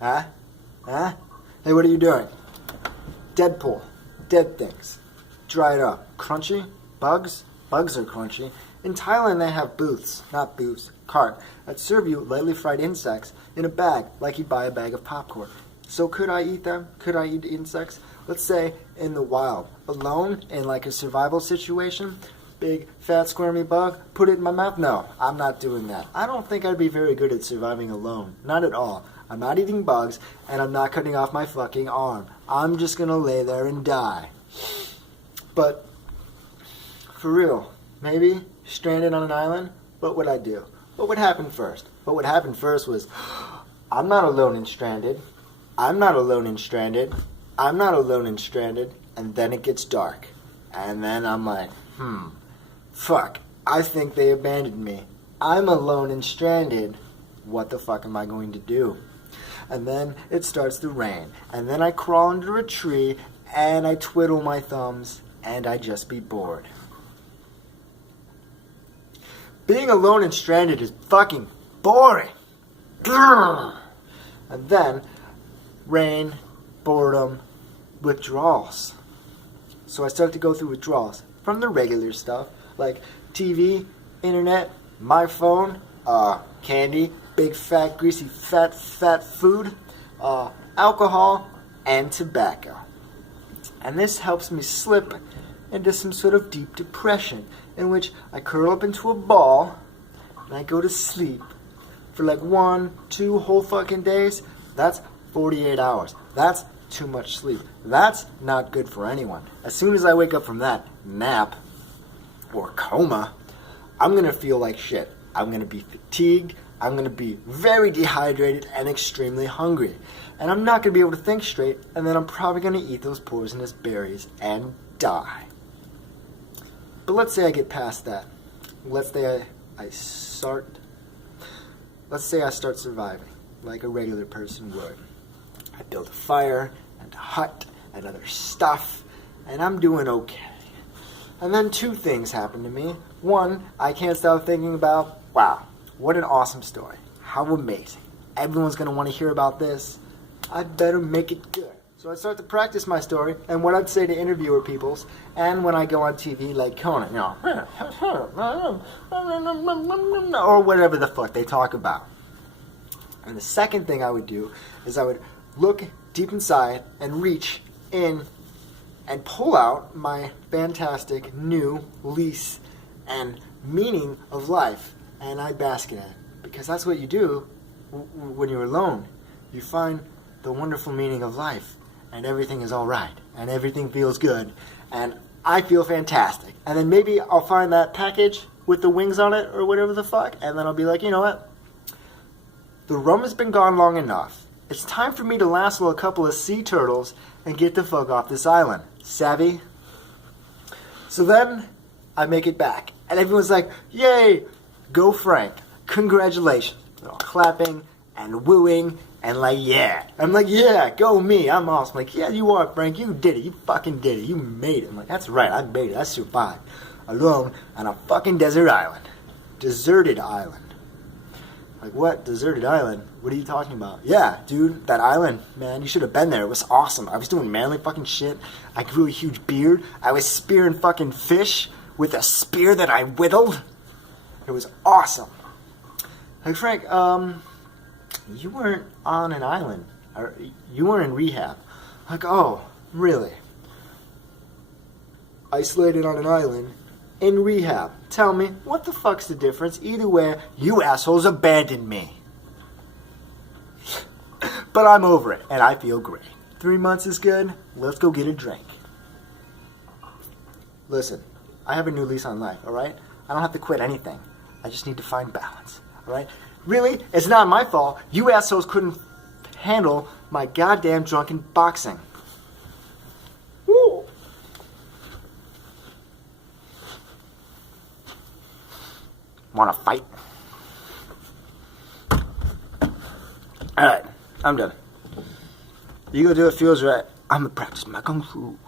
Huh? Huh? Hey, what are you doing? Deadpool. Dead things. Dried up. Crunchy? Bugs? Bugs are crunchy. In Thailand, they have booths, not booths, cart, that serve you lightly fried insects in a bag, like you'd buy a bag of popcorn. So could I eat them? Could I eat insects? Let's say in the wild, alone, in like a survival situation, big, fat, squirmy bug, put it in my mouth? No, I'm not doing that. I don't think I'd be very good at surviving alone. Not at all. I'm not eating bugs, and I'm not cutting off my fucking arm. I'm just gonna lay there and die. But, for real, maybe stranded on an island, what would I do? What would happen first? What would happen first was, I'm not alone and stranded. I'm not alone and stranded. I'm not alone and stranded. And then it gets dark. And then I'm like, fuck, I think they abandoned me. I'm alone and stranded. What the fuck am I going to do? And then it starts to rain. And then I crawl under a tree and I twiddle my thumbs and I just be bored. Being alone and stranded is fucking boring. Grrr. And then rain, boredom, withdrawals. So I start to go through withdrawals from the regular stuff like TV, internet, my phone, candy, big fat greasy fat food, alcohol, and tobacco. And this helps me slip into some sort of deep depression in which I curl up into a ball and I go to sleep for like 1-2 whole fucking days. That's 48 hours. That's too much sleep. That's not good for anyone. As soon as I wake up from that nap or coma, I'm gonna feel like shit. I'm gonna be fatigued. I'm gonna be very dehydrated and extremely hungry. And I'm not gonna be able to think straight, and then I'm probably gonna eat those poisonous berries and die. But let's say I get past that. Let's say Let's say I start surviving like a regular person would. I build a fire and a hut and other stuff, and I'm doing okay. And then 2 things happen to me. One, I can't stop thinking about, wow, what an awesome story. How amazing. Everyone's going to want to hear about this. I better make it good. So I start to practice my story and what I'd say to interviewer peoples, and when I go on TV like Conan, or whatever the fuck they talk about. And the second thing I would do is I would look deep inside and reach in and pull out my fantastic new lease and meaning of life, and I bask in it. Because that's what you do when you're alone. You find the wonderful meaning of life, and everything is all right, and everything feels good, and I feel fantastic. And then maybe I'll find that package with the wings on it or whatever the fuck, and then I'll be like, you know what? The rum has been gone long enough. It's time for me to lasso a couple of sea turtles and get the fuck off this island. Savvy? So then I make it back, and everyone's like, yay, go Frank. Congratulations. They're all clapping and wooing and like, yeah. I'm like, yeah, go me. I'm awesome. Like, yeah, you are, Frank. You did it. You fucking did it. You made it. I'm like, that's right. I made it. I survived. Alone on a fucking desert island. Deserted island. Like, what? Deserted island? What are you talking about? Yeah, dude, that island, man, you should have been there. It was awesome. I was doing manly fucking shit. I grew a huge beard. I was spearing fucking fish with a spear that I whittled. It was awesome. Like, Frank, you weren't on an island. Or you weren't in rehab. Like, oh, really? Isolated on an island. In rehab. Tell me, what the fuck's the difference? Either way, you assholes abandoned me. But I'm over it, and I feel great. 3 months is good. Let's go get a drink. Listen, I have a new lease on life, alright? I don't have to quit anything. I just need to find balance, alright? Really, it's not my fault. You assholes couldn't handle my goddamn drunken boxing. Woo! Want to fight? Alright, I'm done. You go do what feels right. I'm gonna practice my kung fu.